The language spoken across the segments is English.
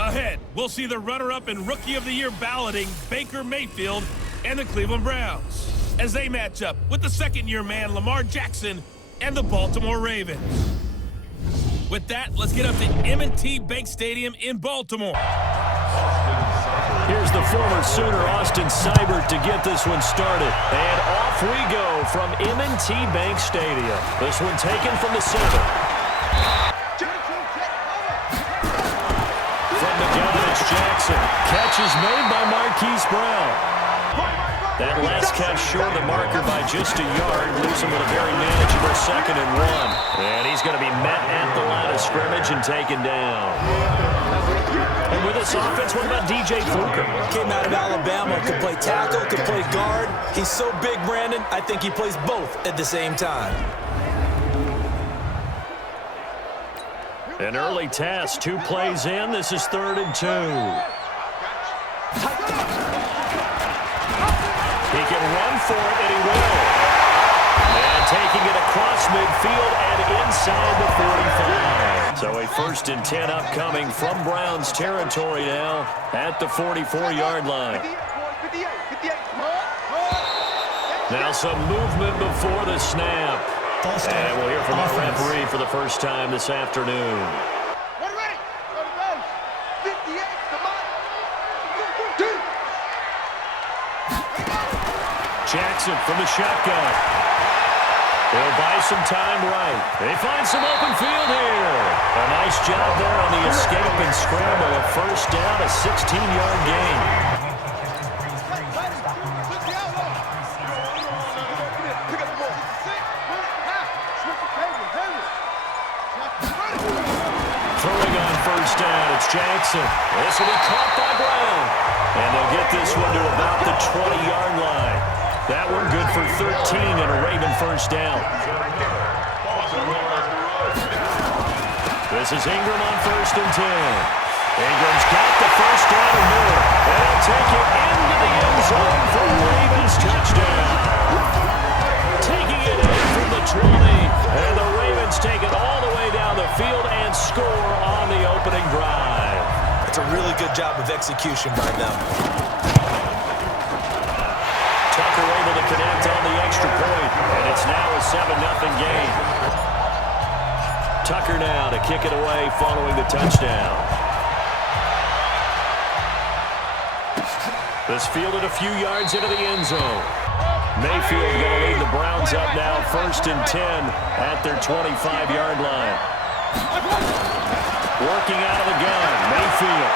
Ahead, we'll see the runner-up and Rookie of the Year balloting Baker Mayfield and the Cleveland Browns as they match up with the second-year man Lamar Jackson and the Baltimore Ravens. With that, let's get up to M&T Bank Stadium in Baltimore. Here's the former Sooner, Austin Seibert, to get this one started. And off we go from M&T Bank Stadium. This one taken from the center. From the gun, it's Jackson. Catch is made by Marquise Brown. That last catch short of the marker by just a yard, leaves him with a very manageable 2nd and 1. And he's going to be met at the line of scrimmage and taken down. And with this offense, what about DJ Fluker? Came out of Alabama, could play tackle, could play guard. He's so big, Brandon, I think he plays both at the same time. An early test, 2 plays in. This is 3rd and 2. He can run for it, and he will. And taking it across midfield and inside the 45. So a 1st and 10 upcoming from Browns territory now at the 44-yard line. Now some movement before the snap. And we'll hear from our referee for the first time this afternoon. Jackson from the shotgun. They'll buy some time right. They find some open field here. A nice job there on the escape and scramble. A 1st down, a 16-yard gain. Throwing on 1st down, it's Jackson. This will be caught by Brown. And they'll get this one to about the 20-yard line. That one good for 13 and a Raven 1st down. This is Ingram on 1st and 10. Ingram's got the 1st down and more. And he'll take it into the end zone for Ravens touchdown. Taking it in from the 20. And the Ravens take it all the way down the field and score on the opening drive. It's a really good job of execution by them. Tucker able to connect on the extra point, and it's now a 7-0 game. Tucker now to kick it away following the touchdown. This fielded a few yards into the end zone. Mayfield going to lead the Browns up now 1st and 10 at their 25-yard line. Working out of the gun, Mayfield.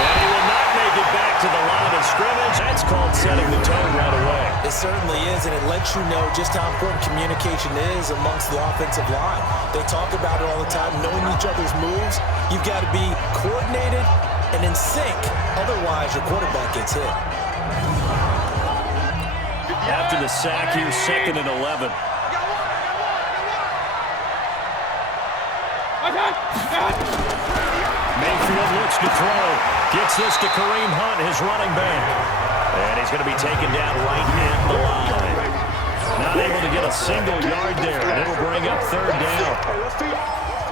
And he will not make it back to the line of scrimmage. That's called setting the tone right away. It certainly is, and it lets you know just how important communication is amongst the offensive line. They talk about it all the time, knowing each other's moves. You've got to be coordinated and in sync. Otherwise, your quarterback gets hit. After the sack here, 2nd and 11. Mayfield looks to throw. Gets this to Kareem Hunt, his running back. And he's going to be taken down right at the line. Not able to get a single yard there, and it'll bring up 3rd down.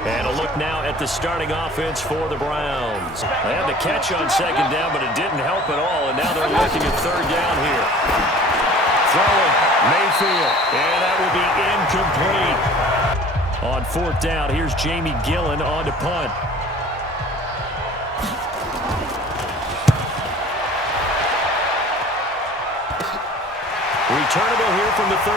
And a look now at the starting offense for the Browns. They had the catch on 2nd down, but it didn't help at all, and now they're looking at 3rd down here. Throwing, Mayfield, and that will be incomplete. On 4th down, here's Jamie Gillen on to punt. Returnable here from the 38.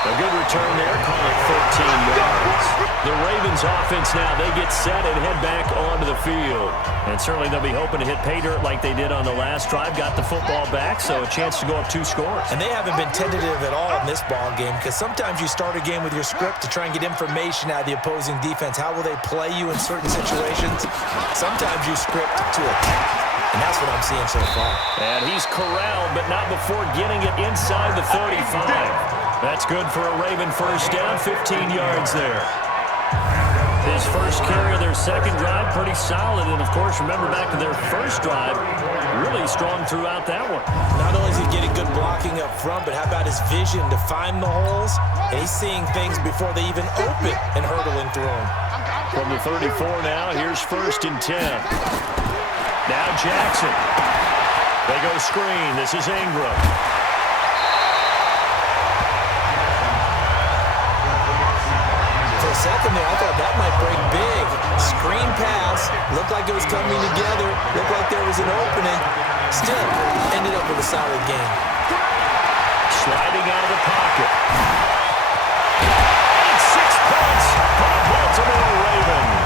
A good return there, call it 13 yards. The Ravens offense now, they get set and head back onto the field. And certainly they'll be hoping to hit pay dirt like they did on the last drive. Got the football back, so a chance to go up 2 scores. And they haven't been tentative at all in this ball game, because sometimes you start a game with your script to try and get information out of the opposing defense. How will they play you in certain situations? Sometimes you script to attack. And that's what I'm seeing so far. And he's corralled, but not before getting it inside the 35. That's good for a Raven 1st down, 15 yards there. His first carry of their second drive, pretty solid. And, of course, remember back to their first drive, really strong throughout that one. Not only is he getting good blocking up front, but how about his vision to find the holes? And he's seeing things before they even open and hurdling through them. From the 34 now, here's 1st and 10. Now Jackson. They go screen. This is Ingram. For a second there, I thought that might break big. Screen pass. Looked like it was coming together. Looked like there was an opening. Still, ended up with a solid game. Sliding out of the pocket. And 6 points for the Baltimore Ravens.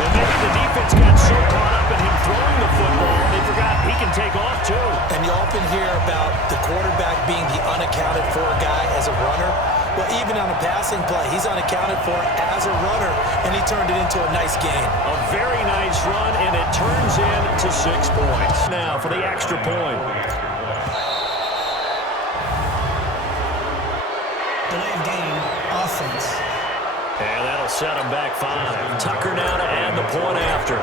And maybe the defense got so caught up in him throwing the football, they forgot he can take off too. And you often hear about the quarterback being the unaccounted for guy as a runner. Well, even on a passing play, he's unaccounted for as a runner, and he turned it into a nice game. A very nice run, and it turns into 6 points. Now for the extra point. Delayed game, offense. And that'll set him back 5. Tucker now to add the point after.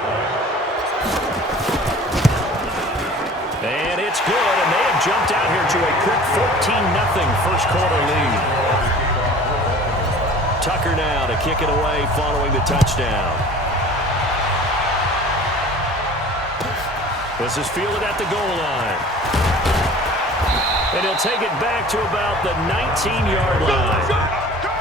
And it's good, and they have jumped out here to a quick 14-0 first quarter lead. Tucker now to kick it away following the touchdown. This is fielded at the goal line. And he'll take it back to about the 19-yard line.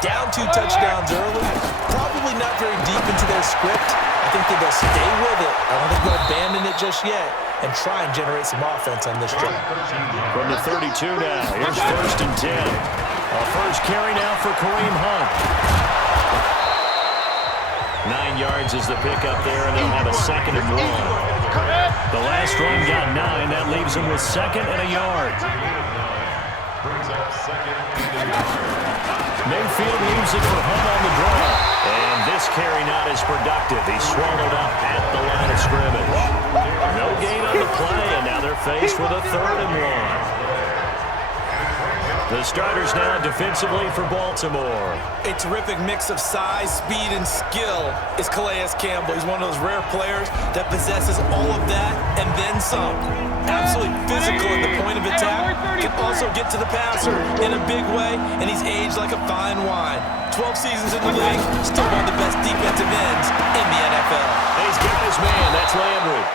Down 2 touchdowns early, probably not very deep into their script. I think that they'll stay with it. I don't think they'll abandon it just yet and try and generate some offense on this drive. From the 32 now, here's 1st and 10. A first carry now for Kareem Hunt. 9 yards is the pickup there, and they'll have a 2nd and 1. The last run got 9. That leaves them with 2nd and a yard. Mayfield leaves it for Hunt on the draw. And this carry not as productive. He's swallowed up at the line of scrimmage. No gain on the play, and now they're faced with a 3rd and 1. The starters now defensively for Baltimore. A terrific mix of size, speed, and skill is Calais Campbell. He's one of those rare players that possesses all of that and then some. Absolutely physical at the point of attack. Can also get to the passer in a big way, and he's aged like a fine wine. 12 seasons in the league, still one of the best defensive ends in the NFL. And he's got his man. That's Landry.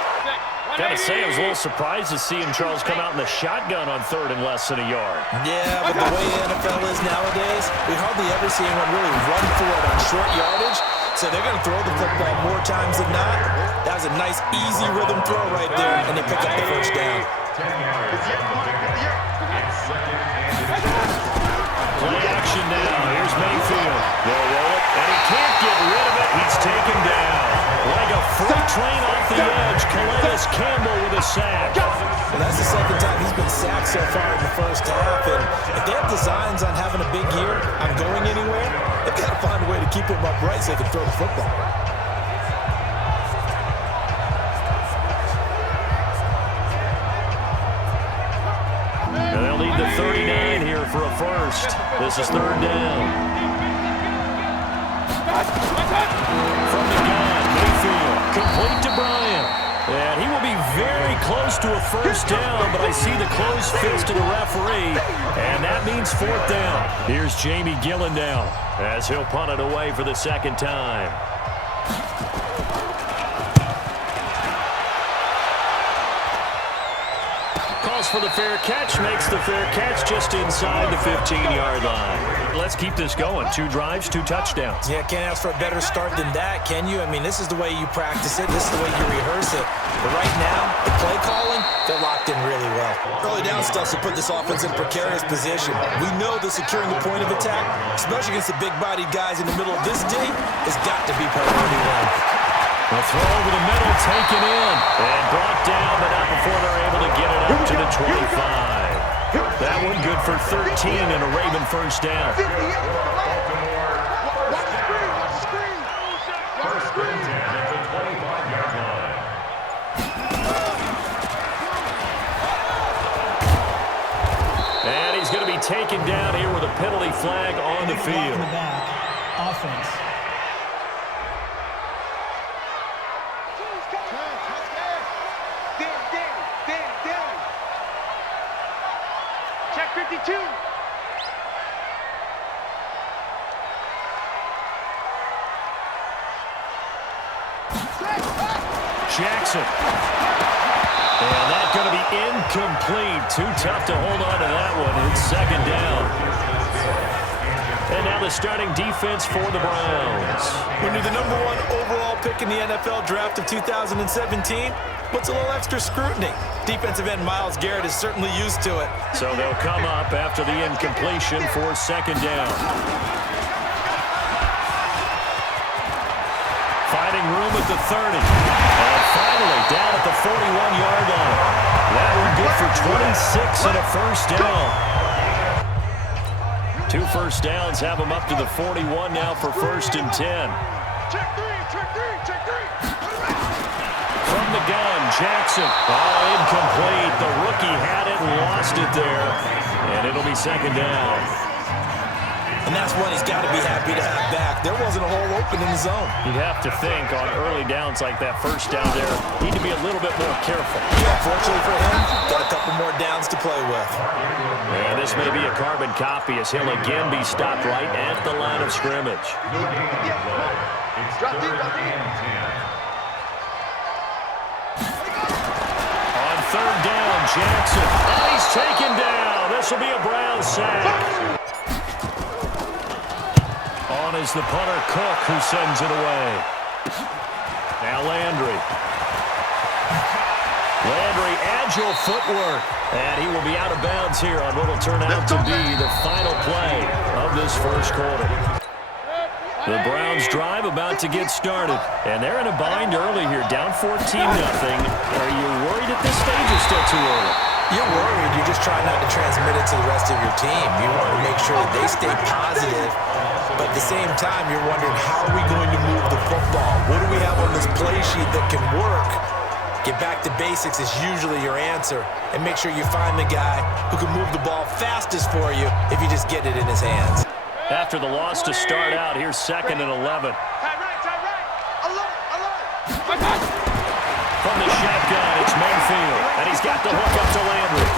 Gotta say, I was a little surprised to see him, Charles, come out in the shotgun on 3rd and less than a yard. Yeah, but the way the NFL is nowadays, we hardly ever see anyone really run for it on short yardage. So they're going to throw the football more times than not. That was a nice, easy rhythm throw right there, and they pick up the first down. Play action now. Here's Mayfield. They'll roll it, and he can't get rid of it. He's taken down. Like a freight train off the edge, Calais Campbell with a sack. Well, that's the 2nd time he's been sacked so far in the first half. And if they have designs on having a big year, on going anywhere, they've got to find a way to keep him upright so they can throw the football. And they'll need the 39 here for a first. This is 3rd down. From the gun, Mayfield, complete to Bryant. And he will be very close to a first down, but I see the closed fist of the referee, and that means 4th down. Here's Jamie Gillen down as he'll punt it away for the 2nd time. Calls for the fair catch, makes the fair catch just inside the 15-yard line. Let's keep this going. 2 drives, 2 touchdowns. Yeah, can't ask for a better start than that, can you? I mean, this is the way you practice it. This is the way you rehearse it. But right now, the play calling, they're locked in really well. Early down stuff to put this offense in precarious position. We know that securing the point of attack, especially against the big-bodied guys in the middle of this D, has got to be priority 1. A throw over the middle, taken in, and brought down, but not before they're able to get it up to the 25. That one good for 13 and a Raven first down. taken down here with a penalty flag on the field. In the back. Offense. Check 52. Jackson. And that's going to be incomplete. Too tough to hold on to that one. It's second down. And now the starting defense for the Browns. When you're the #1 overall pick in the NFL draft of 2017, puts a little extra scrutiny. Defensive end Myles Garrett is certainly used to it. So they'll come up after the incompletion for second down. Finding room at the 30. And finally down at the 41-yard line. That one good for 26 and a first down. 2 first downs have them up to the 41 now for 1st and 10. Check three. From the gun, Jackson. Ball incomplete. The rookie had it and lost it there. And it'll be second down. And that's one he's got to be happy to have back. There wasn't a hole open in the zone. You'd have to think on early downs like that, first down there, need to be a little bit more careful. Yeah, fortunately for him, got a couple more downs to play with. And this may be a carbon copy as he'll again be stopped right at the line of scrimmage. Drop deep. On third down, Jackson. And he's taken down. This will be a Browns sack. On is the punter, Cook, who sends it away. Now Landry. Landry, agile footwork. And he will be out of bounds here on what will turn out to be the final play of this first quarter. The Browns drive about to get started. And they're in a bind early here, down 14-0. Are you worried at this stage or still too early? You're worried. You're just trying not to transmit it to the rest of your team. You want to make sure that they stay positive. But at the same time, you're wondering, how are we going to move the football? What do we have on this play sheet that can work? Get back to basics is usually your answer. And make sure you find the guy who can move the ball fastest for you if you just get it in his hands. After the loss to start out, here's 2nd and 11. Tie right. Alert. From the shotgun, it's Mayfield. And he's got the hook up to Landry.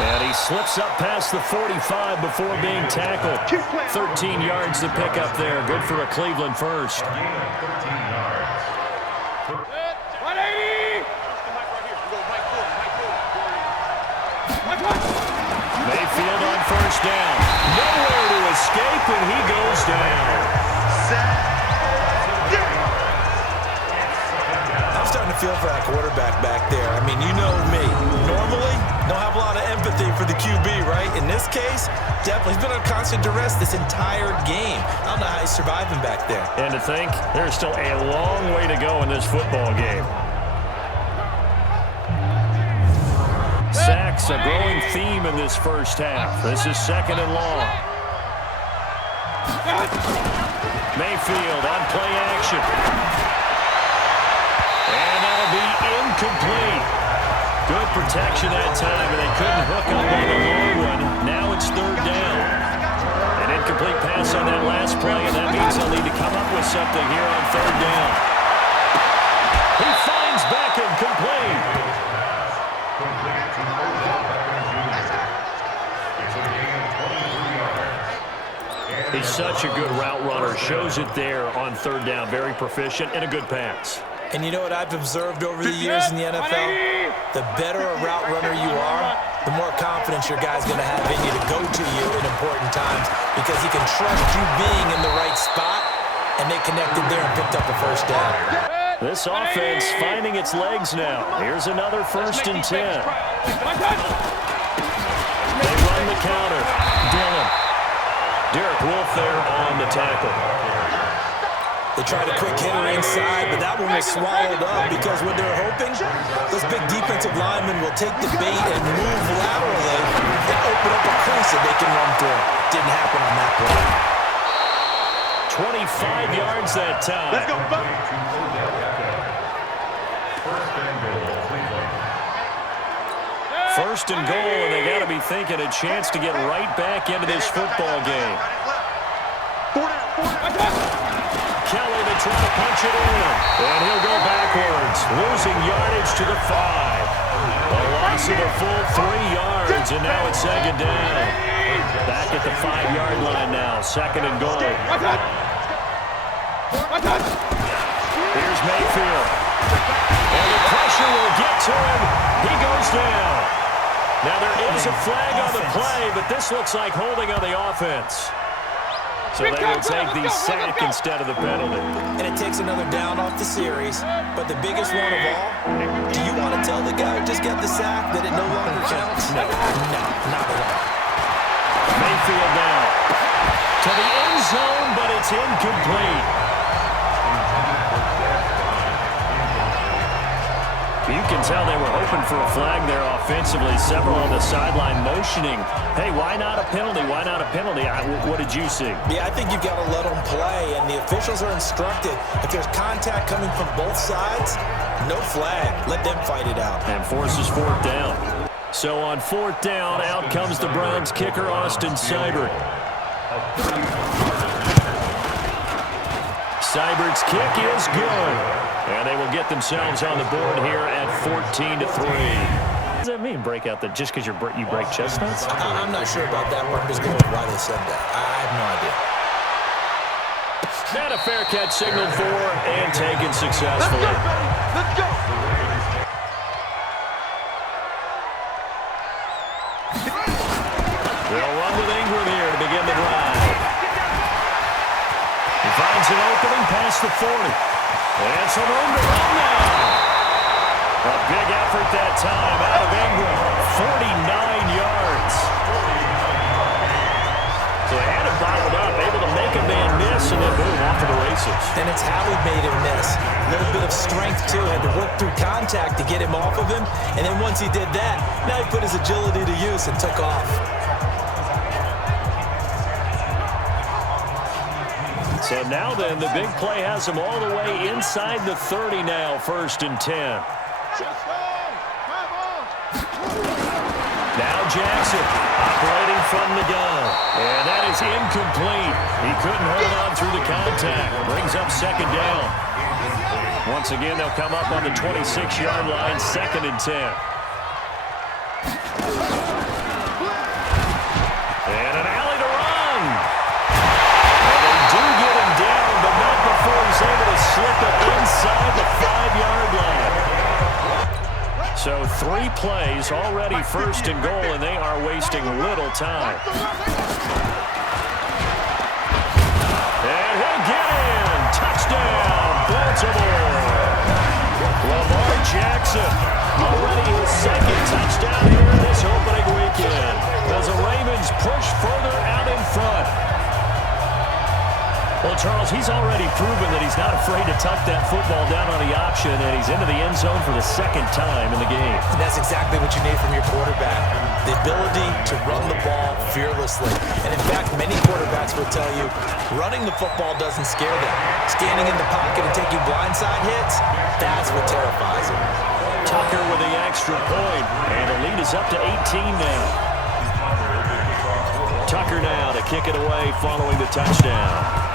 And he slips up past the 45 before being tackled. 13 yards to pick up there. Good for a Cleveland first. 180. Mayfield on first down. Nowhere to escape, and he goes down. I'm starting to feel for that quarterback back there. I mean, you know me. Normally, don't have a lot of empathy for the QB, right? In this case, definitely. He's been on constant duress this entire game. I don't know how he's surviving back there. And to think, there's still a long way to go in this football game. Sacks, a growing theme in this first half. This is 2nd and long. Mayfield on play action. And that'll be incomplete. Good protection that time, and they couldn't hook up on the long one. Now it's 3rd down. An incomplete pass on that last play, and that means they'll need to come up with something here on 3rd down. He finds Beckham complete. He's such a good route runner. Shows it there on 3rd down. Very proficient and a good pass. And you know what I've observed over the years in the NFL? The better a route runner you are, the more confidence your guy's going to have in you to go to you in important times because he can trust you being in the right spot, and they connected there and picked up a first down. This offense finding its legs now. Here's another 1st and 10. They run the counter. Dillon. Derek Wolfe there on the tackle. They tried a quick hitter inside, but that one was swallowed up because what they're hoping, those big defensive linemen will take the bait and move laterally and open up a crease that they can run through. Didn't happen on that play. 25 yards that time. Let's go, Buck. First and goal, and they got to be thinking a chance to get right back into this football game. Kelly to try to punch it in, and he'll go backwards, losing yardage to the 5. A loss of a full 3 yards, and now it's second down. Back at the 5-yard line now, second and goal. Here's Mayfield. And the pressure will get to him. He goes down. Now there is a flag on the play, but this looks like holding on the offense. So they will take the sack instead of the penalty. And it takes another down off the series. But the biggest one of all, do you want to tell the guy who just got the sack that it no longer counts? No, not at all. Mayfield now to the end zone, but it's incomplete. You can tell they were hoping for a flag there offensively. Several on the sideline motioning. Hey, why not a penalty? Why not a penalty? What did you see? Yeah, I think you've got to let them play, and the officials are instructed. If there's contact coming from both sides, no flag. Let them fight it out. And forces fourth down. So on fourth down, out comes the Browns kicker, Austin Seibert. Seibert's kick is good. And they will get themselves on the board here at 14-3. What does that mean, break out just because you break chestnuts? I'm not sure about that, but I'm just going with why they said that. I have no idea. And a fair catch signaled for and taken successfully. Let's go! They'll run with Ingram here to begin the drive. He finds an opening past the 40. And some room to run now. A big effort that time out of Ingram. 49 yards. So they had him bottled up, able to make a man miss, and then boom, off to the races. And it's how he made him miss. A little bit of strength, too. Had to work through contact to get him off of him. And then once he did that, now he put his agility to use and took off. So now then, the big play has him all the way inside the 30 now, 1st and 10. Now Jackson operating from the gun. And that is incomplete. He couldn't hold on through the contact. Brings up second down. Once again, they'll come up on the 26-yard line, 2nd and 10. And an alley to run. Before he's able to slip it inside the 5-yard line. So 3 plays already 1st and goal, and they are wasting little time. And he'll get in. Touchdown, Baltimore. Lamar Jackson, already his 2nd touchdown here in this opening weekend, as the Ravens push further out in front. Well, Charles, he's already proven that he's not afraid to tuck that football down on the option, and he's into the end zone for the 2nd time in the game. That's exactly what you need from your quarterback, the ability to run the ball fearlessly. And in fact, many quarterbacks will tell you running the football doesn't scare them. Standing in the pocket and taking blindside hits, that's what terrifies them. Tucker with the extra point, and the lead is up to 18 now. Tucker now to kick it away following the touchdown.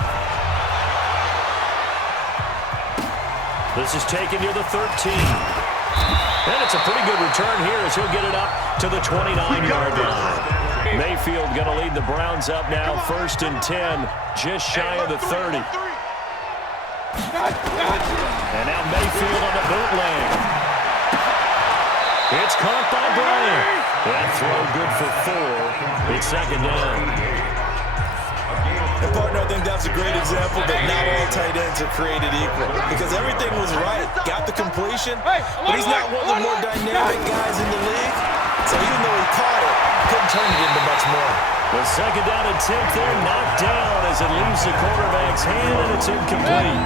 This is taken near the 13. And it's a pretty good return here as he'll get it up to the 29-yard line. Mayfield going to lead the Browns up now, 1st and 10, just shy of the 30. And now Mayfield on the bootleg. It's caught by Bryant. That throw good for 4. It's 2nd down. And partner, I think that's a great example that not all tight ends are created equal. Because everything was right. Got the completion, but he's not one of the more dynamic guys in the league. So even though he caught it, couldn't turn it into much more. The 2nd down and 10th there, knocked down as it leaves the quarterback's hand, and it's incomplete.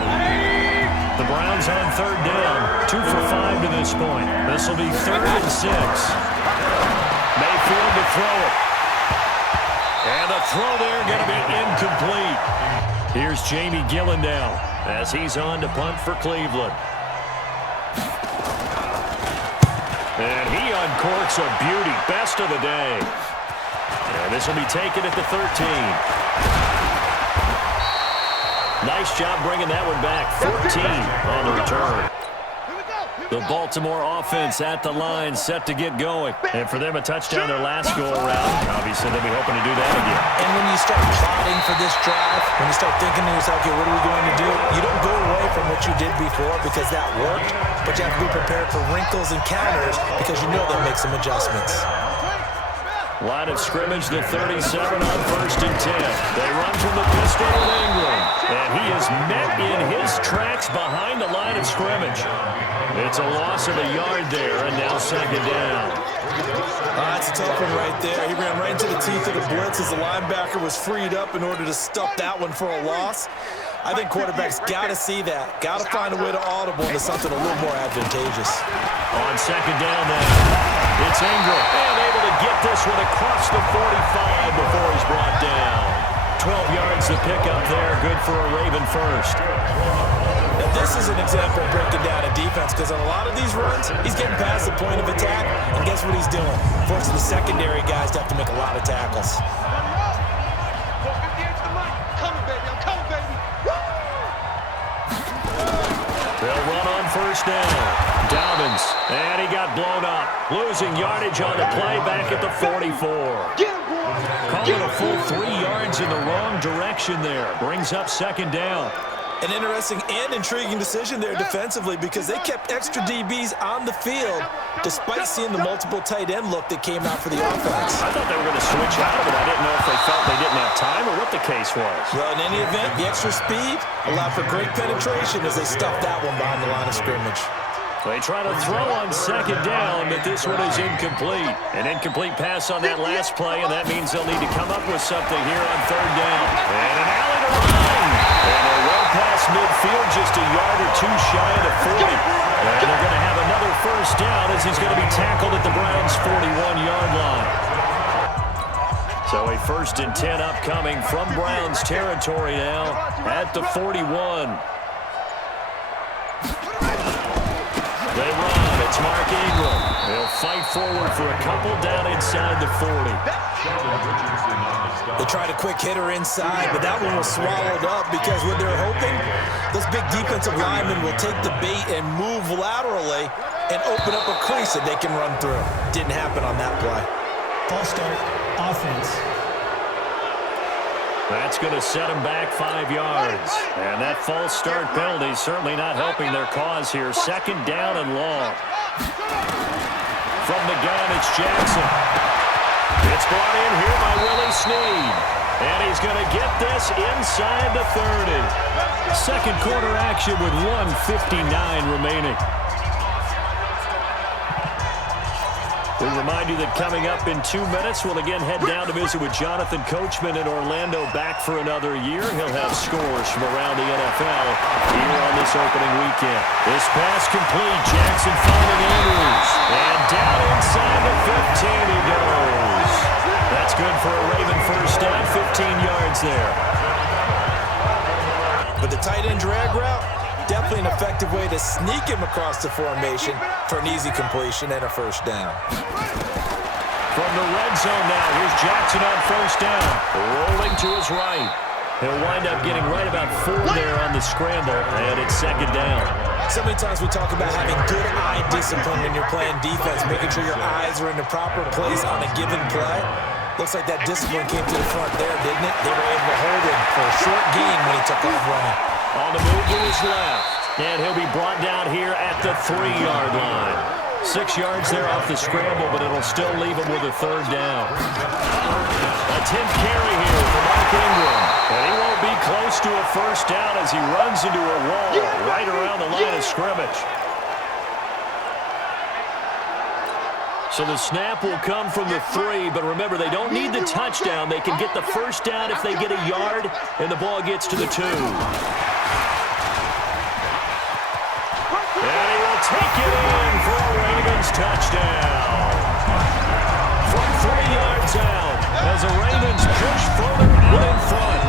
The Browns on 3rd down, 2 for 5 to this point. This will be 3rd and 6. Mayfield to throw it. And the throw there going to be incomplete. Here's Jamie Gillen now as he's on to punt for Cleveland. And he uncorks a beauty. Best of the day. And this will be taken at the 13. Nice job bringing that one back. 14 on the return. The Baltimore offense at the line, set to get going. And for them, a touchdown their last go-around. Obviously, they'll be hoping to do that again. And when you start plotting for this drive, when you start thinking to yourself, okay, what are we going to do? You don't go away from what you did before because that worked, but you have to be prepared for wrinkles and counters because you know they'll make some adjustments. Line of scrimmage, the 37 on 1st and 10. They run from the pistol with Ingram. And he is met in his tracks behind the line of scrimmage. It's a loss of a yard there, and now 2nd down. That's a tough one right there. He ran right into the teeth of the blitz as the linebacker was freed up in order to stuff that one for a loss. I think quarterbacks got to see that. Got to find a way to audible into something a little more advantageous. On 2nd down now, it's Ingram. And able to get this one across the 45 before he's brought down. 12 yards to pick up there. Good for a Raven first. Now this is an example of breaking down a defense because on a lot of these runs, he's getting past the point of attack, and guess what he's doing? Forcing the secondary guys to have to make a lot of tackles. They'll run on 1st down. Dobbins, and he got blown up. Losing yardage on the play back at the 44. Calling a full 3 yards in the wrong direction there. Brings up 2nd down. An interesting and intriguing decision there defensively because they kept extra DBs on the field despite seeing the multiple tight end look that came out for the offense. I thought they were going to switch out of it. I didn't know if they felt they didn't have time or what the case was. Well, in any event, the extra speed allowed for great penetration as they stuffed that one behind the line of scrimmage. They try to throw on 2nd down, but this one is incomplete. An incomplete pass on that last play, and that means they'll need to come up with something here on 3rd down. And an alley to run. And they're well past midfield, just a yard or two shy of the 40. And they're going to have another 1st down as he's going to be tackled at the Browns' 41-yard line. So a 1st and 10 upcoming from Browns territory now at the 41. They run. It's Mark Ingram. They'll fight forward for a couple down inside the 40. They tried a quick hitter inside, but that one was swallowed up because what they're hoping, those big defensive linemen will take the bait and move laterally and open up a crease that they can run through. Didn't happen on that play. False start, offense. That's going to set them back 5 yards. And that false start penalty is certainly not helping their cause here. 2nd down and long. From the gun, it's Jackson. It's brought in here by Willie Snead. And he's going to get this inside the 30. 2nd quarter action with 1:59 remaining. We remind you that coming up in 2 minutes, we'll again head down to visit with Jonathan Coachman in Orlando, back for another year. He'll have scores from around the NFL here on this opening weekend. This pass complete. Jackson finding Andrews. And down inside the 15 he goes. That's good for a Raven 1st down, 15 yards there. But the tight end drag route, definitely an effective way to sneak him across the formation for an easy completion and a 1st down. From the red zone now, here's Jackson on 1st down. Rolling to his right. He'll wind up getting right about 4 there on the scramble, and it's 2nd down. So many times we talk about having good eye discipline when you're playing defense, making sure your eyes are in the proper place on a given play. Looks like that discipline came to the front there, didn't it? They were able to hold him for a short gain when he took off running. On the move to his left. And he'll be brought down here at the 3-yard line. 6 yards there off the scramble, but it'll still leave him with a 3rd down. A 10th carry here for Mark Ingram. And he won't be close to a 1st down as he runs into a wall right around the line of scrimmage. So the snap will come from the 3, but remember, they don't need the touchdown. They can get the 1st down if they get a yard, and the ball gets to the 2. And he will take it in for a Ravens touchdown. From 3 yards out, as the Ravens push further out in front.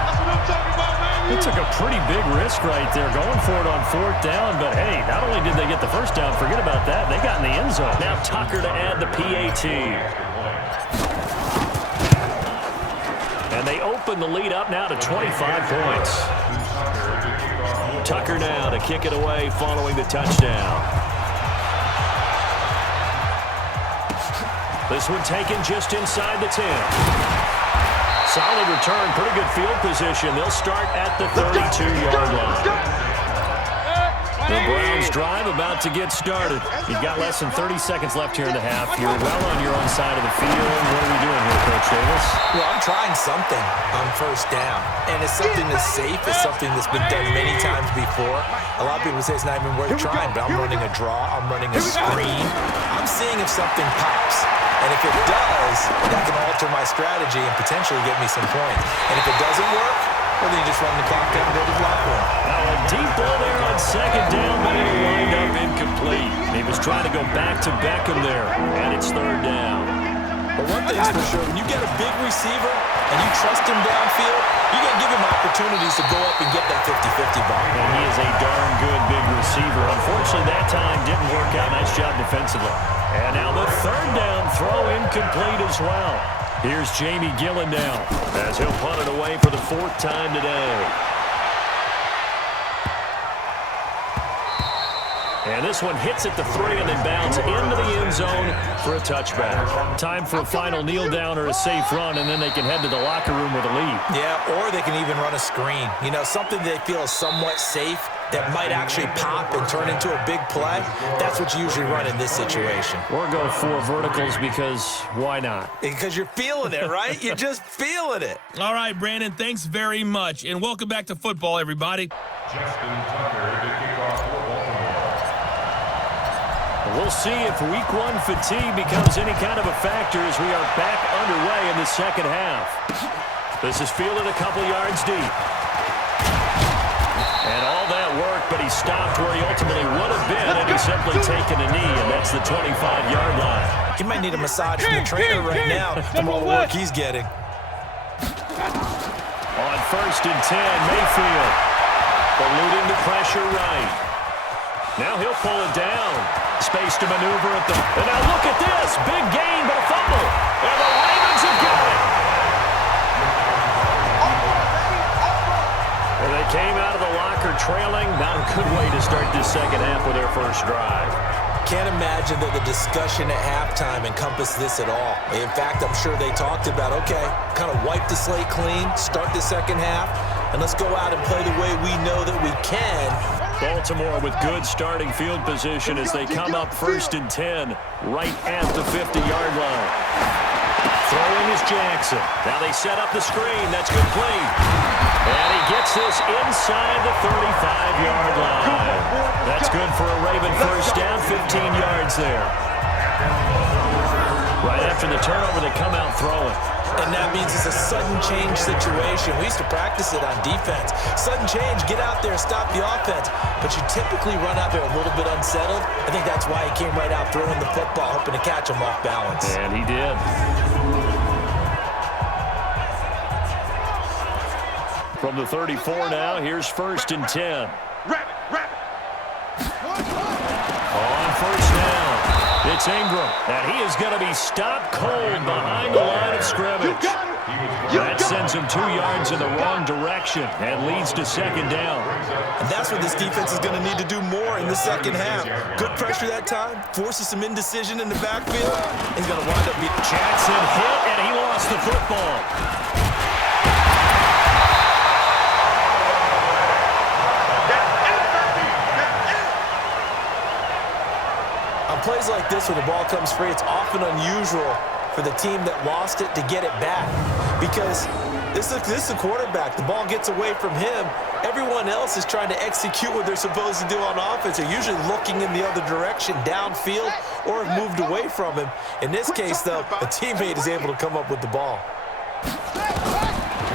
That's what I'm talking about, man. They took a pretty big risk right there, going for it on 4th down. But, hey, not only did they get the first down, forget about that, they got in the end zone. Now Tucker to add the PAT. And they open the lead up now to 25 points. Tucker now to kick it away following the touchdown. This one taken just inside the 10. Solid return, pretty good field position. They'll start at the 32-yard line. The Browns drive about to get started. You've got less than 30 seconds left here in the half. You're well on your own side of the field. What are we doing here, Coach Davis? Well, I'm trying something on 1st down. And it's something that's safe. It's something that's been done many times before. A lot of people say it's not even worth trying, but I'm running a draw. I'm running a screen. I'm seeing if something pops. And if it does, that can alter my strategy and potentially get me some points. And if it doesn't work, well, then you just run the clock down and go to the locker room. Now a deep ball there on 2nd down, but it lined up incomplete. He was trying to go back to Beckham there, and it's 3rd down. But one thing's for sure, when you get a big receiver and you trust him downfield, you're going to give him opportunities to go up and get that 50-50 ball. And he is a darn good big receiver. Unfortunately, that time didn't work out. Nice job defensively. And now the 3rd down throw incomplete as well. Here's Jamie Gillen now as he'll punt it away for the 4th time today. And this one hits at the 3 and then bounds into the end zone for a touchback. Time for a final kneel down or a safe run, and then they can head to the locker room with a lead. Yeah, or they can even run a screen. You know, something they feel is somewhat safe that might actually pop and turn into a big play. That's what you usually run in this situation. Or go 4 verticals because why not? Because you're feeling it, right? You're just feeling it. All right, Brandon, thanks very much. And welcome back to football, everybody. Justin Tucker to kick off for Baltimore. We'll see if week 1 fatigue becomes any kind of a factor as we are back underway in the 2nd half. This is fielded a couple yards deep. And all that work, but he stopped where he ultimately would have been, and he's simply taken a knee, and that's the 25-yard line. He might need a massage from the trainer right now from all the work he's getting. On 1st and 10, Mayfield eluding the pressure right. Now he'll pull it down. Space to maneuver at the... And now look at this. Big gain, but a fumble. And the Ravens have got it. And they came out of the locker trailing. Not a good way to start this 2nd half with their first drive. Can't imagine that the discussion at halftime encompassed this at all. In fact, I'm sure they talked about, okay, kind of wipe the slate clean, start the 2nd half, and let's go out and play the way we know that we can. Baltimore with good starting field position as they come up 1st and 10 right at the 50-yard line. Throwing is Jackson. Now they set up the screen. That's complete. And he gets this inside the 35-yard line. That's good for a Raven first down, 15 yards there. Right after the turnover, they come out throwing. And that means it's a sudden change situation. We used to practice it on defense. Sudden change, get out there, stop the offense. But you typically run out there a little bit unsettled. I think that's why he came right out throwing the football, hoping to catch him off balance. And he did. From the 34 now, here's 1st and 10. On 1st down, it's Ingram. And he is going to be stopped cold behind the line of scrimmage. That sends him 2 yards in the wrong direction and leads to 2nd down. And that's what this defense is going to need to do more in the 2nd half. Good pressure that time, forces some indecision in the backfield. He's going to wind up being... Jackson hit, and he lost the football. On plays like this where the ball comes free, it's often unusual for the team that lost it to get it back. Because this is a quarterback. The ball gets away from him. Everyone else is trying to execute what they're supposed to do on offense. They're usually looking in the other direction, downfield, or have moved away from him. In this case, though, a teammate is able to come up with the ball.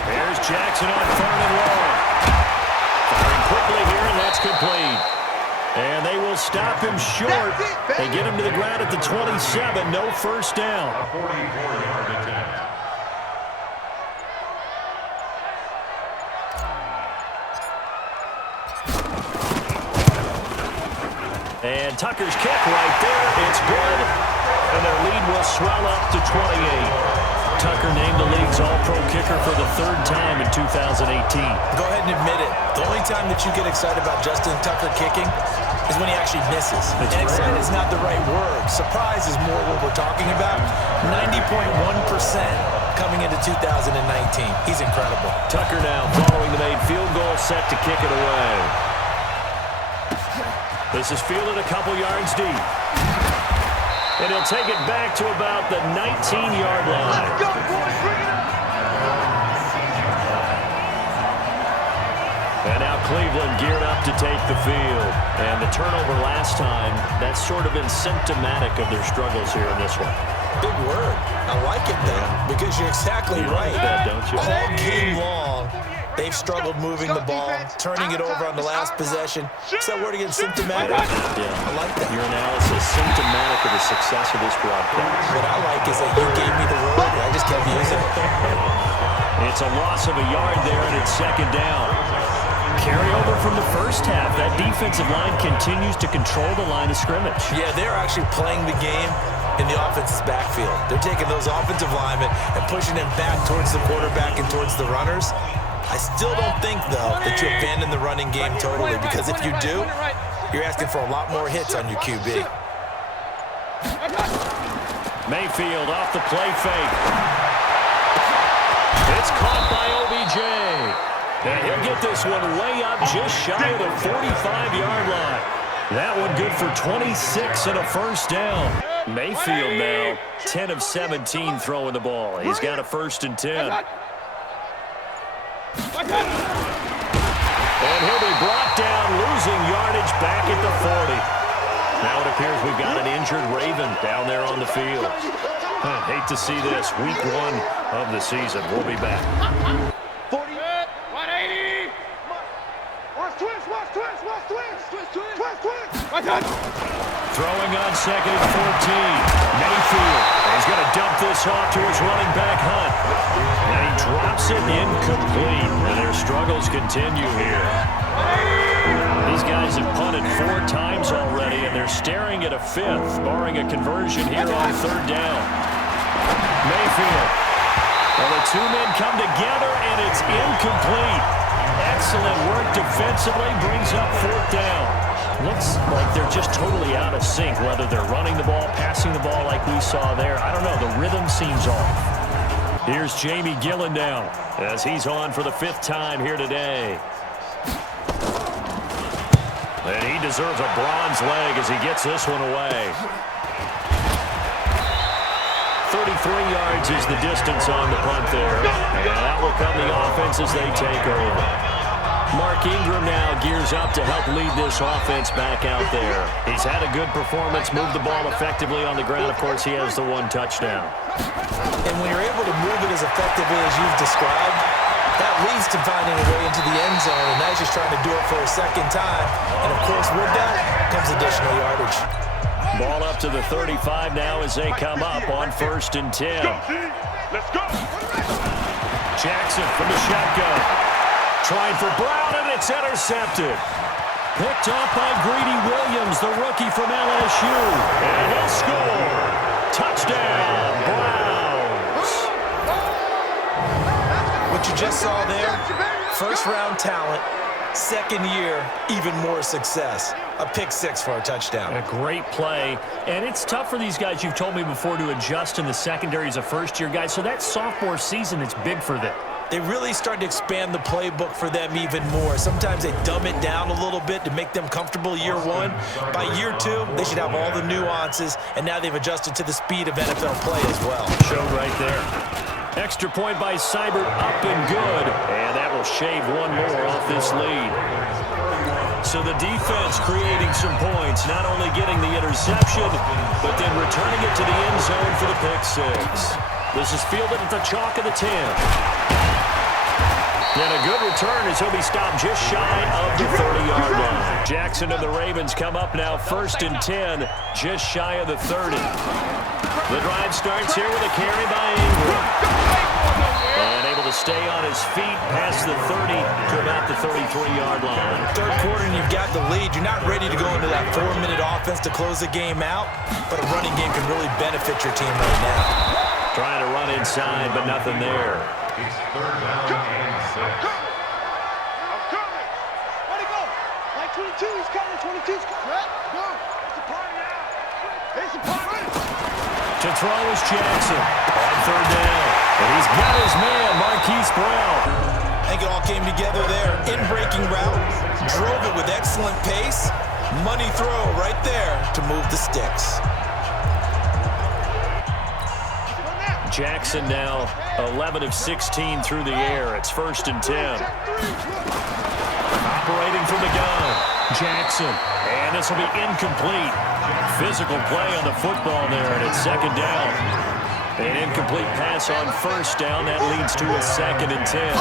There's Jackson on 3rd and long. Firing quickly here, and that's complete. And they will stop him short. They get him to the ground at the 27. No first down. A 44-yard attempt. And Tucker's kick right there. It's good. And their lead will swell up to 28. Tucker named the league's all-pro kicker for the third time in 2018. Go ahead and admit it. The only time that you get excited about Justin Tucker kicking is when he actually misses. And excited is not the right word. Surprise is more what we're talking about. 90.1% coming into 2019. He's incredible. Tucker now following the made field goal, set to kick it away. This is fielded a couple yards deep. And he'll take it back to about the 19-yard line. Go, boys, bring it up! And now Cleveland geared up to take the field. And the turnover last time, that's sort of been symptomatic of their struggles here in this one. Big word. I like it, though, because you're exactly right. Like that, don't you? All game long, they've struggled moving the ball, turning it over on the last possession. Is that word again, symptomatic? Yeah. I like that. Your analysis, symptomatic of the success of this broadcast. What I like is that you gave me the word, and I just kept using it. It's a loss of a yard there, and it's second down. Carry over from the first half. That defensive line continues to control the line of scrimmage. Yeah, they're actually playing the game in the offense's backfield. They're taking those offensive linemen and pushing them back towards the quarterback and towards the runners. I still don't think, though, that you abandon the running game totally, because if you do, you're asking for a lot more hits on your QB. Mayfield off the play fake. It's caught by OBJ. And he'll get this one way up just shy of the 45-yard line. That one good for 26 and a first down. Mayfield now 10 of 17 throwing the ball. He's got a 1st and 10. And he'll be brought down, losing yardage back at the 40. Now it appears we've got an injured Raven down there on the field. Hate to see this. Week 1 of the season. We'll be back. 40, 180. Watch twist, watch twist, watch twist. Twist, twist. Throwing on 2nd and 14. Mayfield. He's going to dump this off to his running back, Hunt. And he drops it incomplete. And their struggles continue here. These guys have punted 4 times already, and they're staring at a 5th, barring a conversion here on 3rd down. Mayfield. Well, the 2 men come together, and it's incomplete. Excellent work defensively, brings up 4th down. Looks like they're just totally out of sync, whether they're running the ball, passing the ball like we saw there. I don't know. The rhythm seems off. Here's Jamie Gillen now as he's on for the 5th time here today. And he deserves a bronze leg as he gets this one away. 33 yards is the distance on the punt there. And that will come the offense as they take over. Mark Ingram now gears up to help lead this offense back out there. He's had a good performance, moved the ball effectively on the ground. Of course, he has the 1 touchdown. And when you're able to move it as effectively as you've described, that leads to finding a way into the end zone, and now he's just trying to do it for a 2nd time. And, of course, with that comes additional yardage. Ball up to the 35 now as they come up on 1st and 10. Let's go. Jackson from the shotgun. Trying for Brown, and it's intercepted. Picked off by Greedy Williams, the rookie from LSU. And he'll score. Touchdown, Browns. What you just saw there, 1st-round talent, 2nd year, even more success. A pick 6 for a touchdown. A great play. And it's tough for these guys, you've told me before, to adjust in the secondary as a first-year guy. So that sophomore season, it's big for them. They really start to expand the playbook for them even more. Sometimes they dumb it down a little bit to make them comfortable year 1. By year 2, they should have all the nuances, and now they've adjusted to the speed of NFL play as well. Showed right there. Extra point by Seibert, up and good. And that will shave 1 more off this lead. So the defense creating some points, not only getting the interception, but then returning it to the end zone for the pick 6. This is fielded at the chalk of the 10. And a good return as he'll be stopped just shy of the 30-yard line. Jackson and the Ravens come up now 1st and 10, just shy of the 30. The drive starts here with a carry by Ingram. And able to stay on his feet past the 30 to about the 33-yard line. Third quarter and you've got the lead. You're not ready to go into that 4-minute offense to close the game out, but a running game can really benefit your team right now. Trying to run inside, but nothing there. It's third down and 6. I'm coming. Let it go. Like 22, he's coming. 22's coming. Right? Go. It's a party now. It's a party. To throw is Jackson on third down. And he's got his man, Marquise Brown. I think it all came together there. In-breaking route. Drove it with excellent pace. Money throw right there to move the sticks. Jackson now 11 of 16 through the air. It's 1st and 10. Operating from the gun. Jackson. And this will be incomplete. Physical play on the football there, and it's 2nd down. An incomplete pass on 1st down. That leads to a 2nd and 10.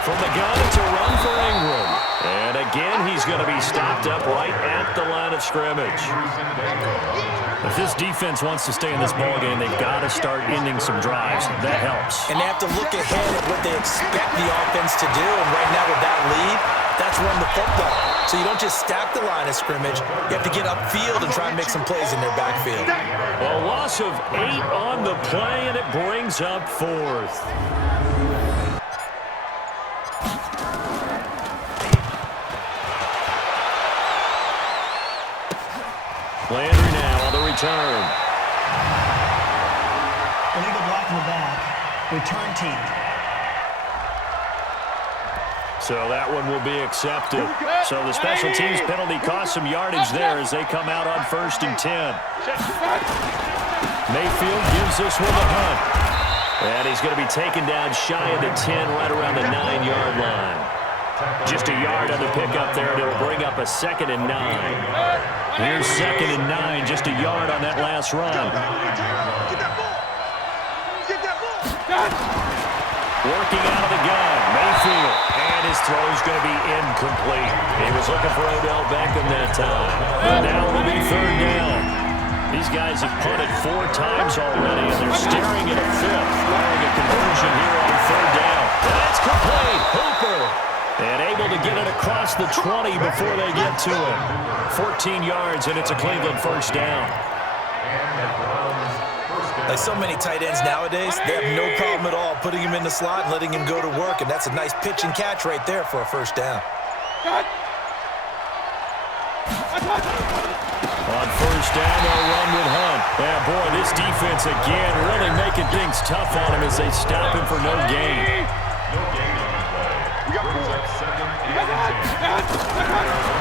From the gun, it's a run for Ingram. And again, he's going to be stopped up right at the line of scrimmage. If this defense wants to stay in this ballgame, they've got to start ending some drives. That helps. And they have to look ahead at what they expect the offense to do. And right now with that lead, that's run the football. So you don't just stack the line of scrimmage. You have to get upfield and try and make some plays in their backfield. A loss of 8 on the play, and it brings up 4th. Landry now on the return. Illegal block in the back. Return team. So that one will be accepted. So the special teams penalty cost some yardage there as they come out on 1st and 10. Mayfield gives this one a hunt. And he's going to be taken down shy of the 10, right around the 9-yard line. Just a yard on the pickup there, and it'll bring up a 2nd and 9. Here's 2nd and 9, just a yard on that last run. Working out of the gun, Mayfield, and his throw's going to be incomplete. He was looking for Odell Beckham that time, but now it'll be 3rd down. These guys have punted 4 times already, and they're staring at a 5th, barring a conversion here on 3rd down. That's complete. Hooper. And able to get it across the 20 before they get to it. 14 yards, and it's a Cleveland 1st down. Like so many tight ends nowadays, they have no problem at all putting him in the slot and letting him go to work, and that's a nice pitch and catch right there for a 1st down. On 1st down, they'll run with Hunt. Yeah, boy, this defense again really making things tough on him as they stop him for no gain.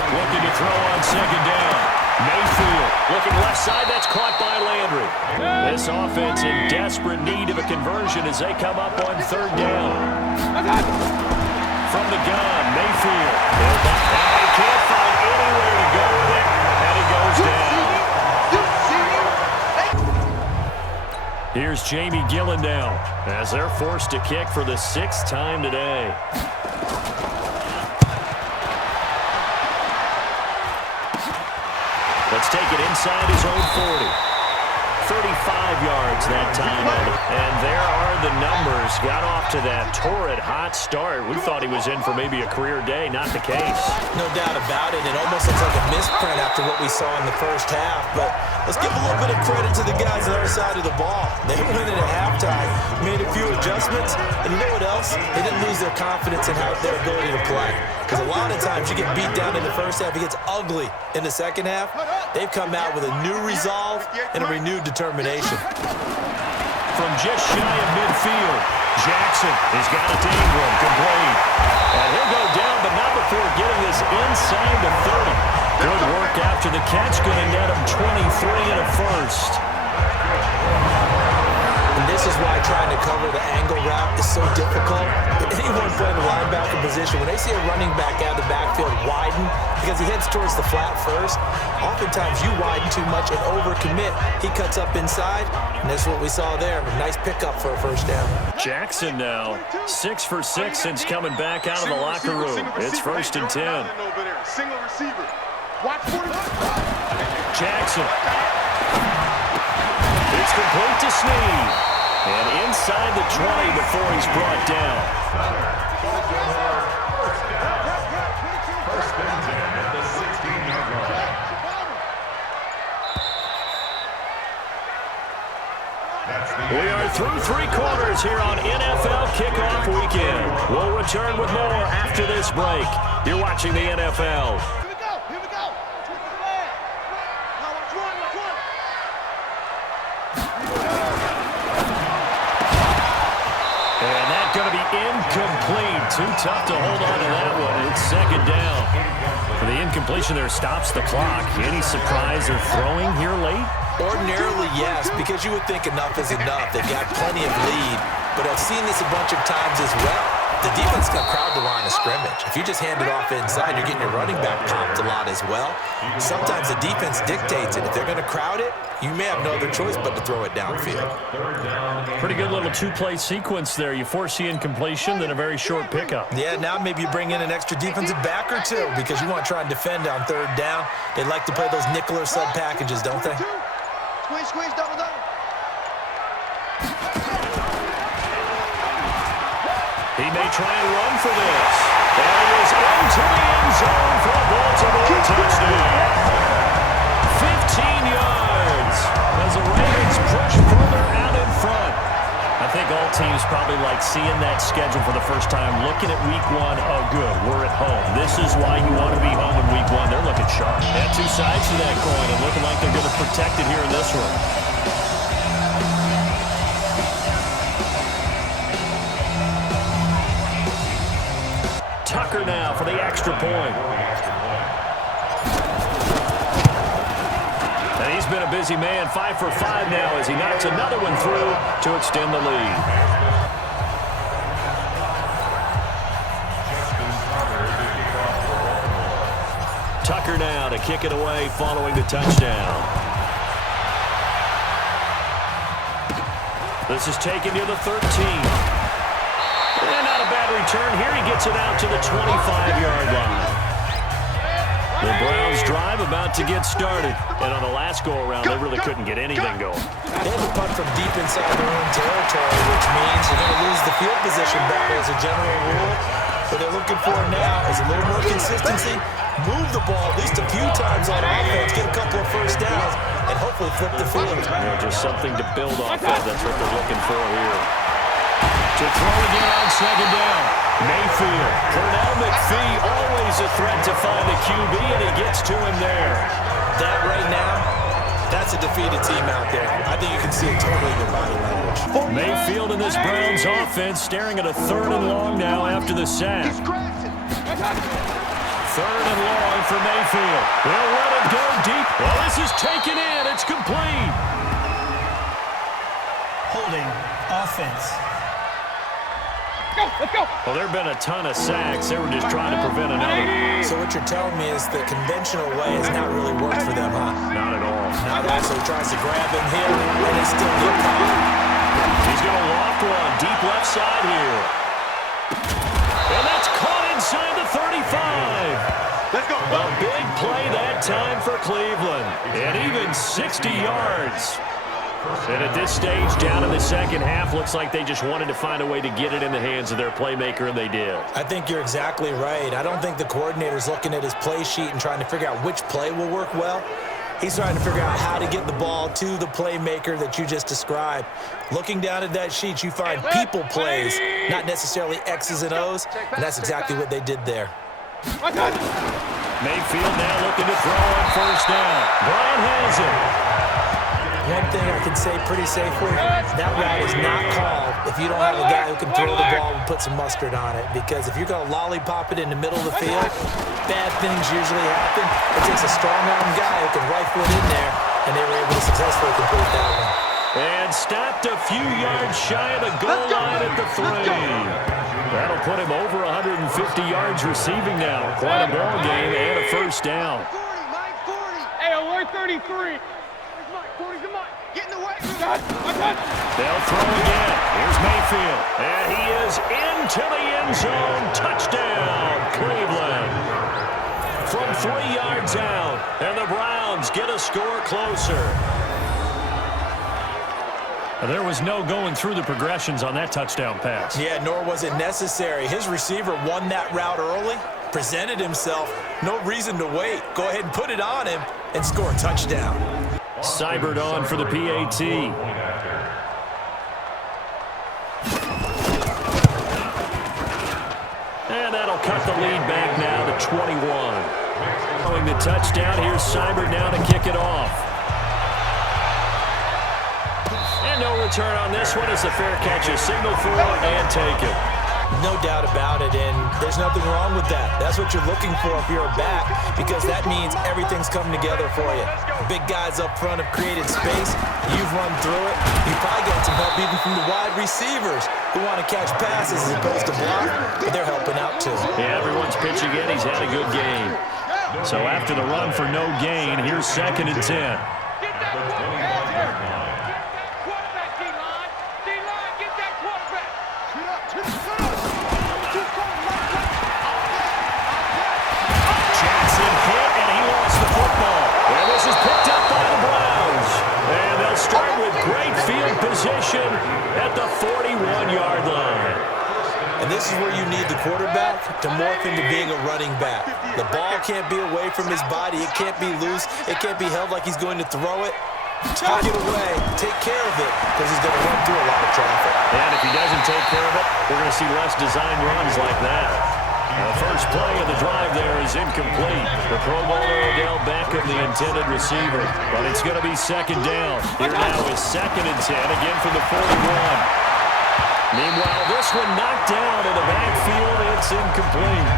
Looking to throw on 2nd down. Mayfield looking left side. That's caught by Landry. This offense in desperate need of a conversion as they come up on 3rd down. From the gun, Mayfield. He can't find anywhere to go with it, and he goes down. Here's Jamie Gillen now as they're forced to kick for the 6th time today. Let's take it inside his own 40. 35 yards that time. And there are the numbers. Got off to that torrid hot start. We thought he was in for maybe a career day. Not the case. No doubt about it. It almost looks like a misprint after what we saw in the 1st half. But let's give a little bit of credit to the guys on the other side of the ball. They went in at halftime, made a few adjustments, and you know what else? They didn't lose their confidence in their ability to play. Because a lot of times you get beat down in the 1st half, it gets ugly in the 2nd half. They've come out with a new resolve and a renewed determination. From just shy of midfield, Jackson has got it to Ingram, complete. And he'll go down, but not before getting this inside the 30. Good work after the catch, going to net him 23 and a 1st. And this is why trying to cover the angle route is so difficult. Anyone playing the linebacker position, when they see a running back out of the backfield widen because he heads towards the flat first, oftentimes you widen too much and overcommit. He cuts up inside, and that's what we saw there. A nice pickup for a 1st down. Jackson now 6 for 6 since coming back out of the locker room. It's 1st and 10. Single receiver. Watch for it. Jackson. It's complete to Snead. And inside the 20 before he's brought down. starters here on NFL Kickoff Weekend. We'll return with more after this break. You're watching the NFL. Here we go. Here we go. Twist the leg. Now watch one. Watch one. And that's going to be incomplete. Too tough to hold on to that one. It's second down. For the incompletion there stops the clock. Any surprise they're throwing here late? Ordinarily, yes, because you would think enough is enough. They've got plenty of lead, but I've seen this a bunch of times as well. The defense can crowd the line of scrimmage. If you just hand it off inside, you're getting your running back popped a lot as well. Sometimes the defense dictates it. If they're going to crowd it, you may have no other choice but to throw it downfield. Pretty good little two-play sequence there. You force the incompletion, then a very short pickup. Yeah, now maybe you bring in an extra defensive back or two because you want to try and defend on third down. They like to play those nickel or sub packages, don't they? Squeeze, squeeze, double, double. He may try and run for this. And he is into the end zone for a Baltimore touchdown. 15 yards as the Ravens push further out in front. I think all teams probably like seeing that schedule for the first time, looking at week 1. Oh, good, we're at home. This is why you want to be home in week 1. They're looking sharp. They have two sides to that coin and looking like they're going to protect it here in this one. Tucker now for the extra point. And he's been a busy man, 5 for 5 now as he knocks another one through to extend the lead. Tucker now to kick it away following the touchdown. This is taken near the 13. And not a bad return here. He gets it out to the 25-yard line. The Browns drive about to get started. And on the last go-around, they really couldn't get anything going. They have a punt from deep inside their own territory, which means they're going to lose the field position battle as a general rule. What they're looking for now is a little more consistency, move the ball at least a few times on offense, get a couple of first downs, and hopefully flip the field. Just something to build off of. That's what they're looking for here. To throw again on second down. Mayfield. Pernell McPhee, always a threat to find the QB, and he gets to him there. That right now, that's a defeated team out there. I think you can see it totally in their body language. Mayfield in this Browns offense staring at a 3rd and long now after the sack. 3rd and long for Mayfield. They'll let it go deep. Well, this is taken in. It's complete. Holding offense. Let's go. Well, there have been a ton of sacks. They were just trying to prevent another. So what you're telling me is the conventional way has not really worked for them, huh? Not at all. Not at all. So he tries to grab him here, and they still get caught. He's going to loft one deep left side here. And that's caught inside the 35. Let's go. A big play that time for Cleveland. And even 60 yards. And at this stage, down in the second half, looks like they just wanted to find a way to get it in the hands of their playmaker, and they did. I think you're exactly right. I don't think the coordinator's looking at his play sheet and trying to figure out which play will work well. He's trying to figure out how to get the ball to the playmaker that you just described. Looking down at that sheet, you find people plays, not necessarily X's and O's, and that's exactly what they did there. Mayfield now looking to throw on first down. Brian has it. One thing I can say pretty safely, that route is not called if you don't have a guy who can throw the ball and put some mustard on it. Because if you're going to lollipop it in the middle of the field, bad things usually happen. It takes a strong-arm guy who can rifle it in there, and they were able to successfully complete that one. And stopped a few yards shy of the goal line at the 3. That'll put him over 150 yards receiving now. Quite a ball game and a first down. 40, Mike, 40. Hey, alert 33. Get in the way. They'll throw again. Here's Mayfield. And he is into the end zone. Touchdown, Cleveland. From 3 yards out. And the Browns get a score closer. There was no going through the progressions on that touchdown pass. Yeah, nor was it necessary. His receiver won that route early, presented himself. No reason to wait. Go ahead and put it on him and score a touchdown. Cybert on for the PAT. that'll cut the lead back now to 21. Following the touchdown, here's Seibert now to kick it off. And no return on this one as the fair catch is signaled for and taken. No doubt about it, and there's nothing wrong with that. That's what you're looking for if you're a back, because that means everything's coming together for you. Big guys up front have created space. You've run through it. You probably got some help even from the wide receivers who want to catch passes as opposed to block, but they're helping out too. Yeah, everyone's pitching in. He's had a good game. So after the run for no gain, here's 2nd and 10. Position at the 41-yard line. And this is where you need the quarterback to morph into being a running back. The ball can't be away from his body. It can't be loose. It can't be held like he's going to throw it. Tuck it away. Take care of it because he's going to run through a lot of traffic. And if he doesn't take care of it, we're going to see less design runs like that. The first play of the drive there is incomplete. The Pro Bowler Odell Beckham, the intended receiver. But it's going to be 2nd down. Here now is 2nd and 10, again from the 41. Meanwhile, this one knocked down in the backfield. It's incomplete.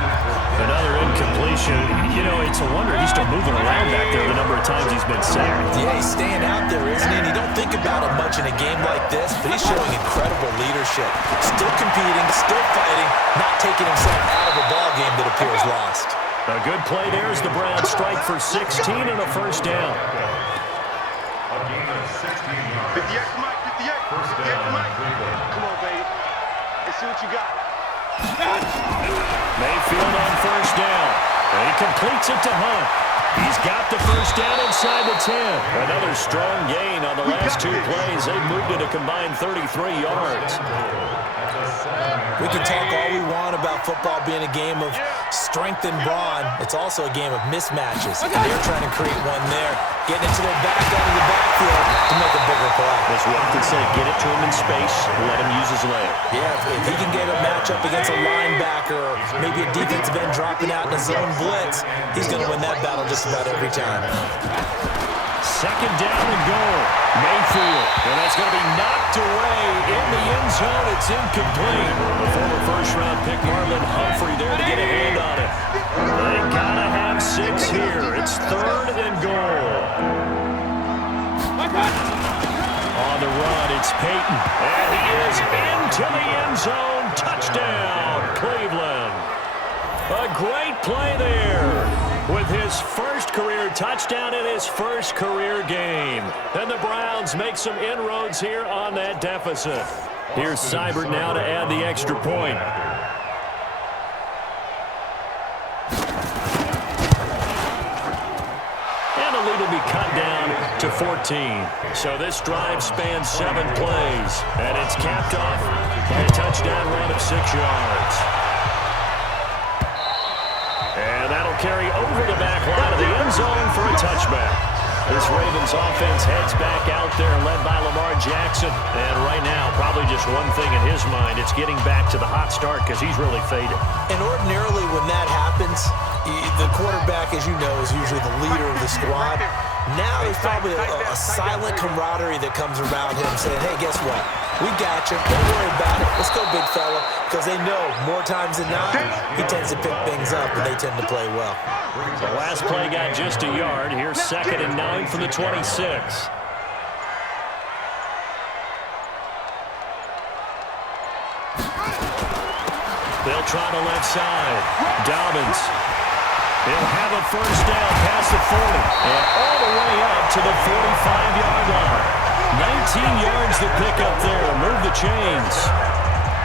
Another incompletion. You know, it's a wonder he's still moving around back there the number of times he's been sacked. Yeah, he's staying out there, isn't he? And you don't think about it much in a game like this, but he's showing incredible leadership. Still competing, still fighting, not taking himself out of a ball game that appears lost. A good play there as the Browns strike for 16 and a first down. A gain of 16 yards. 58, Mike, 58. First down, Cleveland. Come on, baby. Let's see what you got. Mayfield on first down. And he completes it to Hunt. He's got the first down inside the 10. Another strong gain on the last 2 plays. They've moved it a combined 33 yards. We can talk all we want about football being a game of strength and brawn. It's also a game of mismatches. And they're trying to create one there. Getting it to their back out of the backfield to make a bigger play. As we often say, get it to him in space, let him use his leg. Yeah, if he can get a matchup against a linebacker or maybe a defensive end dropping out in a zone blitz, he's going to win that battle just about every time. 2nd down and goal. Mayfield. And that's going to be knocked away in the end zone. It's incomplete. The former first-round pick Marlon Humphrey there to get a hand on it. They got to have 6 here. It's 3rd and goal. On the run, it's Peyton. And he is into the end zone. Touchdown, Cleveland. A great play there with his first career touchdown in his first career game. And the Browns make some inroads here on that deficit. Here's Seibert now to add the extra point. And the lead will be cut down to 14. So this drive spans 7 plays. And it's capped off by a touchdown run of 6 yards. And that'll carry over the back line of the end zone for a touchback. This Ravens offense heads back out there, led by Lamar Jackson. And right now, probably just one thing in his mind. It's getting back to the hot start because he's really faded. And ordinarily when that happens, the quarterback, as you know, is usually the leader of the squad. Now there's probably a silent camaraderie that comes around him saying, hey, guess what? We got you. Don't worry about it. Let's go, big fella. Because they know more times than not, he tends to pick things up, and they tend to play well. The last play got just a yard. Here's 2nd and 9 from the 26. They'll try the left side. Dobbins. He'll have a first down past the 40 and all the way up to the 45-yard line. 19 yards to pick up there. Move the chains.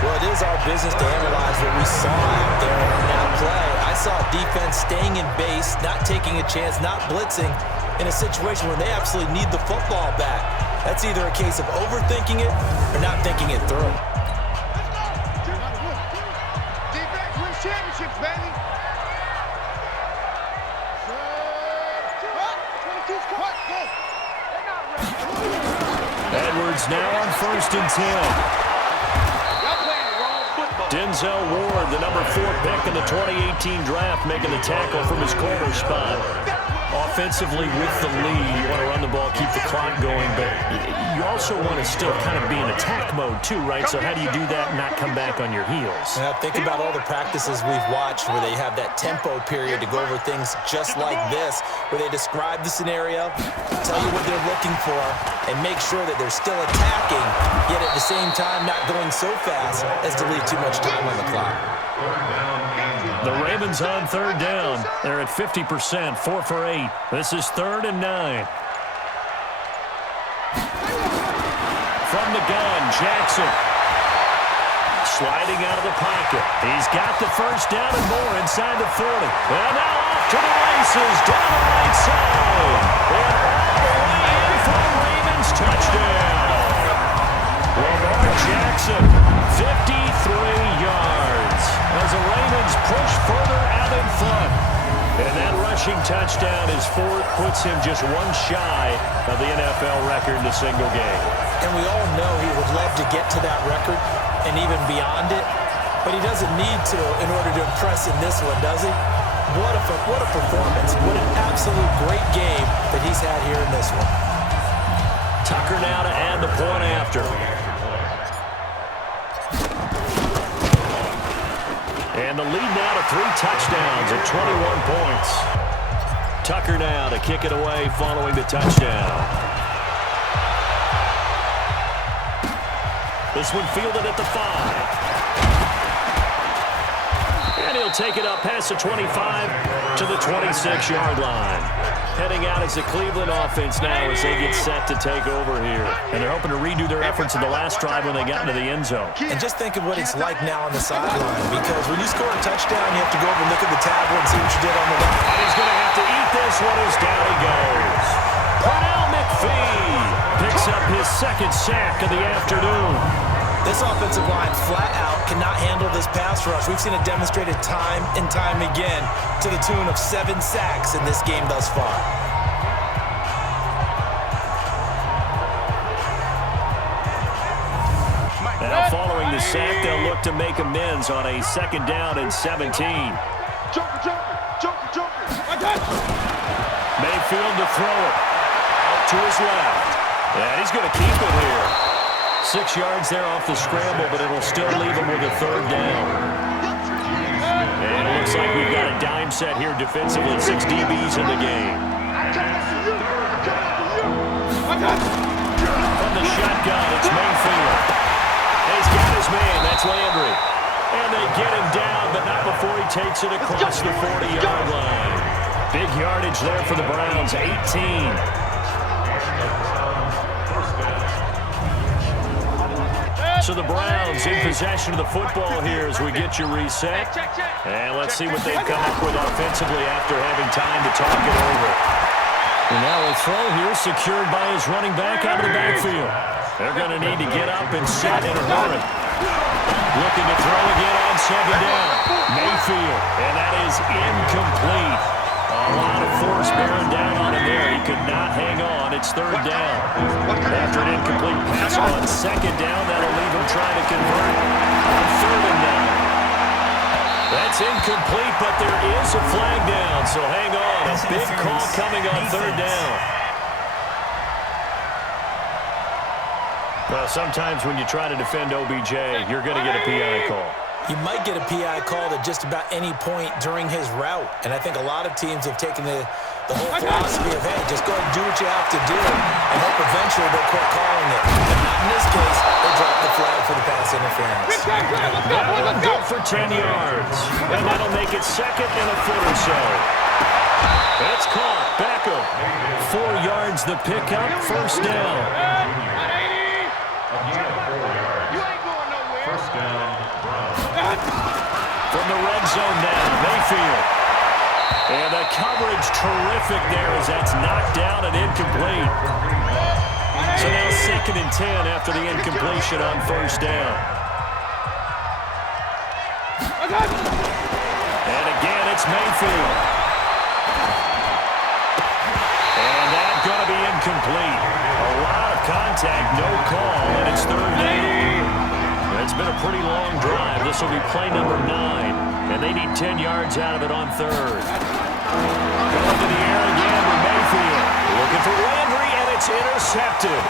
Well, it is our business to analyze what we saw out there in that play. I saw defense staying in base, not taking a chance, not blitzing in a situation where they absolutely need the football back. That's either a case of overthinking it or not thinking it through. Defense wins championships, baby. Edwards now on 1st and 10. Y'all playing the wrong football. Denzel Ward, the number 4 pick in the 2018 draft, making the tackle from his corner spot. Offensively with the lead, you want to run the ball, keep the clock going, but you also want to still kind of be in attack mode too, right? So how do you do that and not come back on your heels? Now, think about all the practices we've watched where they have that tempo period to go over things just like this, where they describe the scenario, tell you what they're looking for, and make sure that they're still attacking, yet at the same time not going so fast as to leave too much time on the clock. The Ravens on third down. They're at 50%, 4 for 8. This is 3rd and 9. From the gun, Jackson. Sliding out of the pocket. He's got the first down and more inside the 40. And now off to the races, down the right side. And all the way in for a Ravens touchdown. Lamar Jackson, 53 yards. As the Ravens push further out in front. And that rushing touchdown is 4th, puts him just one shy of the NFL record in a single game. And we all know he would love to get to that record and even beyond it, but he doesn't need to in order to impress in this one, does he? What a performance. What an absolute great game that he's had here in this one. Tucker now to add the point after. And the lead now to 3 touchdowns at 21 points. Tucker now to kick it away following the touchdown. This one fielded at the 5. And he'll take it up past the 25 to the 26-yard line. Heading out as the Cleveland offense now as they get set to take over here. And they're hoping to redo their efforts in the last drive when they got into the end zone. And just think of what it's like now on the sideline, because when you score a touchdown, you have to go over and look at the tablet and see what you did on the left. And he's going to have to eat this one as down he goes. Pernell McPhee picks up his 2nd sack of the afternoon. This offensive line flat out cannot handle this pass rush. We've seen it demonstrated time and time again to the tune of 7 sacks in this game thus far. Now following the sack, they'll look to make amends on a 2nd down and 17. Joker. Mayfield to throw it. Out to his left. And he's going to keep it here. 6 yards there off the scramble, but it'll still leave him with a 3rd down. And it looks like we've got a dime set here defensively. 6 DBs in the game. From the shotgun, it's Mayfield. He's got his man. That's Landry. And they get him down, but not before he takes it across the 40-yard line. Big yardage there for the Browns, 18. So the Browns in possession of the football here as we get you reset. And let's see what they've come up with offensively after having time to talk it over. And now a throw here secured by his running back out of the backfield. They're going to need to get up and set in a hurry. Looking to throw again on 2nd down. Mayfield, and that is incomplete. A lot of force bearing down on him there. He could not hang on. It's 3rd down. After an incomplete pass on 2nd down, that'll leave him trying to convert on 3rd and 9. That's incomplete, but there is a flag down, so hang on. A big call coming on 3rd down. Well, sometimes when you try to defend OBJ, you're going to get a PI call. You might get a PI called at just about any point during his route. And I think a lot of teams have taken the whole philosophy of, hey, just go and do what you have to do and hope eventually they'll quit calling it. But not in this case, they dropped the flag for the pass interference. Good for 10 yards. And that'll make it 2nd and a foot or so. That's caught. Beckham. 4 yards the pickup. 1st down. First down. From the red zone now, Mayfield. And the coverage terrific there as that's knocked down and incomplete. So now 2nd and 10 after the incompletion on 1st down. And again, it's Mayfield. And that's going to be incomplete. A lot of contact, no call, and it's 3rd down. It's been a pretty long drive. This will be play number 9, and they need 10 yards out of it on third. Going to the air again with Mayfield. Looking for Landry, and it's intercepted.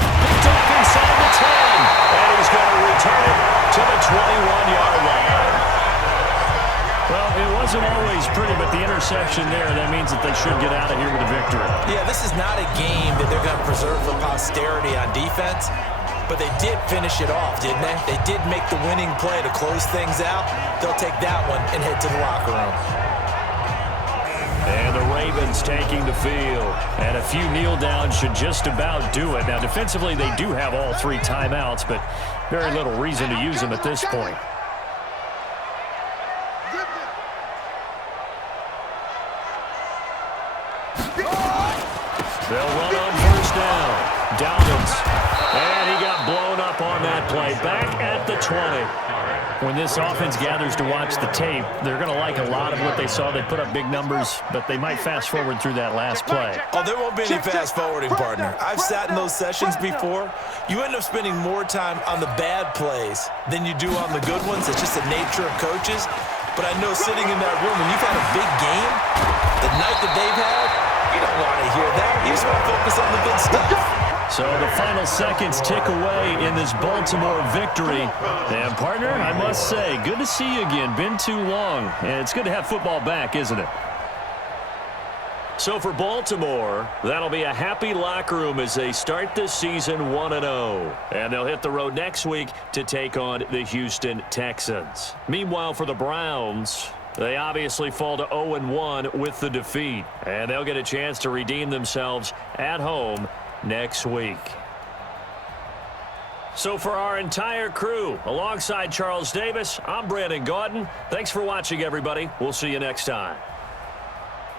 Picked up inside the 10, and he's going to return it to the 21-yard line. Well, it wasn't always pretty, but the interception there, that means that they should get out of here with a victory. Yeah, this is not a game that they're going to preserve for posterity on defense, but they did finish it off, didn't they? They did make the winning play to close things out. They'll take that one and head to the locker room. And the Ravens taking the field. And a few kneel downs should just about do it. Now, defensively, they do have all 3 timeouts, but very little reason to use them at this point. They'll run on first down. Downs. And he got blown up on that play. Back at the 20. When this offense gathers to watch the tape, they're going to like a lot of what they saw. They put up big numbers, but they might fast forward through that last play. Oh, there won't be any fast forwarding, partner. I've sat in those sessions before. You end up spending more time on the bad plays than you do on the good ones. It's just the nature of coaches. But I know sitting in that room, when you've had a big game, the night that they've had, you don't want to hear that. You just want to focus on the good stuff. So the final seconds tick away in this Baltimore victory. And, partner, I must say, good to see you again. Been too long. And it's good to have football back, isn't it? So for Baltimore, that'll be a happy locker room as they start this season 1-0. And they'll hit the road next week to take on the Houston Texans. Meanwhile, for the Browns, they obviously fall to 0-1 with the defeat. And they'll get a chance to redeem themselves at home next week. So for our entire crew, alongside Charles Davis, I'm Brandon Gaudin. Thanks for watching, everybody. We'll see you next time.